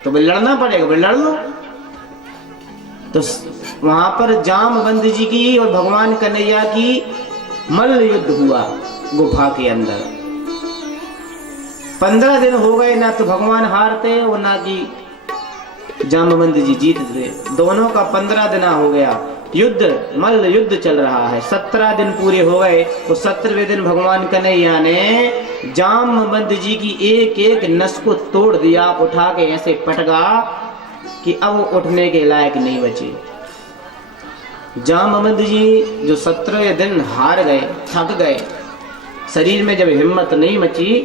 तो भाई लड़ना पड़ेगा, भाई लड़ लो। तो वहां पर जामवंत जी की और भगवान कन्हैया की मल्ल युद्ध हुआ गुफा के अंदर। 15 दिन हो गए, ना तो भगवान हारते और ना कि जामवंत जी जीतते। दोनों का 15 दिन हो गया, युद्ध मल्ल युद्ध चल रहा है। 17 दिन पूरे हो गए। तो 17वें दिन भगवान कन्हैया ने जामवंत जी की एक एक नस को तोड़ दिया, उठा के ऐसे पटका कि अब वो उठने के लायक नहीं बचे। जामवंत जी जो 17वें दिन हार गए, थक गए, शरीर में जब हिम्मत नहीं मची,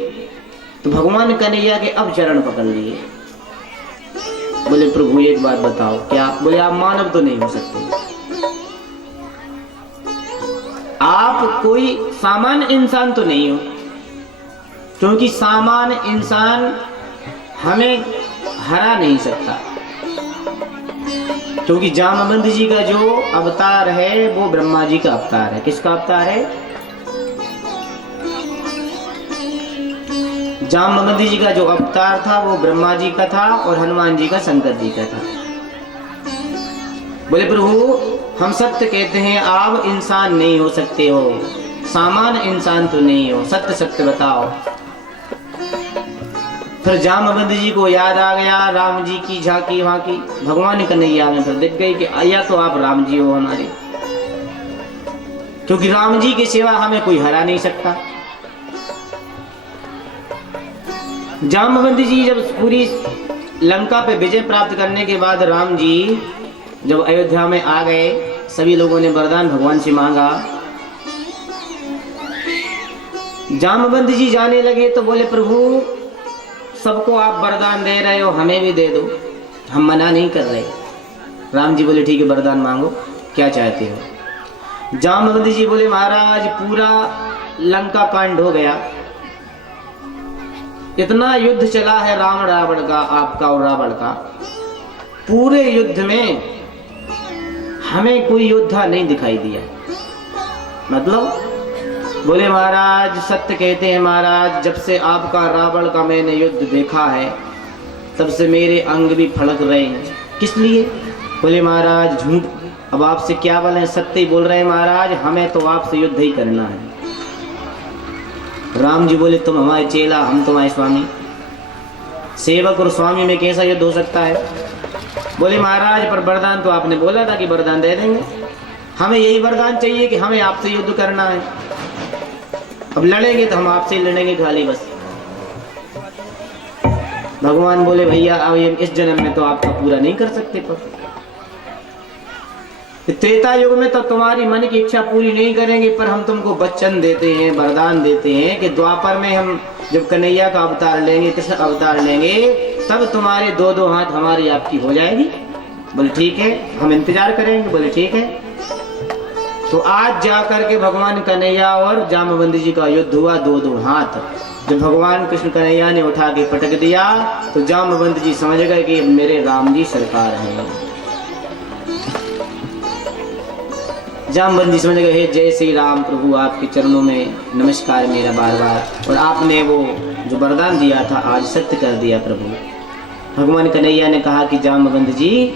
तो भगवान कन्हैया के अब चरण पकड़ लिए। बोले प्रभु एक बात बताओ, क्या? बोले आप मानव तो नहीं हो सकते, आप कोई सामान्य इंसान तो नहीं हो, क्योंकि सामान्य इंसान हमें हरा नहीं सकता। क्योंकि जामवंत जी का जो अवतार है वो ब्रह्मा जी का अवतार है। किसका अवतार है? जामवंत जी का जो अवतार था वो ब्रह्मा जी का था और हनुमान जी का शंकर जी का था। बोले प्रभु हम सत्य कहते हैं, आप इंसान नहीं हो सकते हो, सामान्य इंसान तो नहीं हो, सत्य सत्य बताओ। फिर जामवंत जी को याद आ गया राम जी की झांकी वहां की, भगवान कन्हैया में फिर दिख गई कि आया तो आप राम जी हो हमारे, क्योंकि राम जी के सिवा हमें कोई हरा नहीं सकता। जामवंत जी जब पूरी लंका पे विजय प्राप्त करने के बाद राम जी जब अयोध्या में आ गए, सभी लोगों ने वरदान भगवान से मांगा। जामवंत जी जाने लगे तो बोले प्रभु सबको आप वरदान दे रहे हो, हमें भी दे दो, हम मना नहीं कर रहे। राम जी बोले ठीक है वरदान मांगो, क्या चाहते हो? जामवंत जी बोले महाराज पूरा लंका कांड हो गया, इतना युद्ध चला है राम रावण का, आपका और रावण का, पूरे युद्ध में हमें कोई योद्धा नहीं दिखाई दिया। मतलब? बोले महाराज सत्य कहते हैं महाराज, जब से आपका रावण का मैंने युद्ध देखा है तब से मेरे अंग भी फड़क रहे हैं। किस लिए? बोले महाराज झूठ, अब आपसे क्या बोले, सत्य ही बोल रहे हैं महाराज, हमें तो आपसे युद्ध ही करना है। राम जी बोले तुम हमारे चेला, हम तुम्हारे स्वामी, सेवक और स्वामी में कैसा युद्ध हो सकता है? बोले महाराज पर वरदान तो आपने बोला था कि वरदान दे देंगे, हमें यही वरदान चाहिए कि हमें आपसे युद्ध करना है, अब लड़ेंगे तो हम आपसे लड़ेंगे खाली बस। भगवान बोले भैया अब इस जन्म में तो आपका पूरा नहीं कर सकते, पर त्रेता युग में तो तुम्हारी मन की इच्छा पूरी नहीं करेंगे, पर हम तुमको वचन देते हैं, वरदान देते हैं कि द्वापर में हम जब कन्हैया का अवतार लेंगे, कृष्ण अवतार लेंगे, तब तुम्हारे दो दो हाथ हमारी आपकी हो जाएगी। बोले ठीक है हम इंतजार करेंगे। बोले ठीक है। तो आज जा करके भगवान कन्हैया और जामवंत जी का युद्ध हुआ, दो दो हाथ। जब भगवान कृष्ण कन्हैया ने उठा के पटक दिया तो जामवंत जी समझ गए कि मेरे राम जी सरकार हैं। जामवंत जी समझ गए हे जय श्री राम प्रभु, आपके चरणों में नमस्कार मेरा बार बार, और आपने वो जो वरदान दिया था आज सत्य कर दिया प्रभु। भगवान कन्हैया ने कहा कि जामवंत जी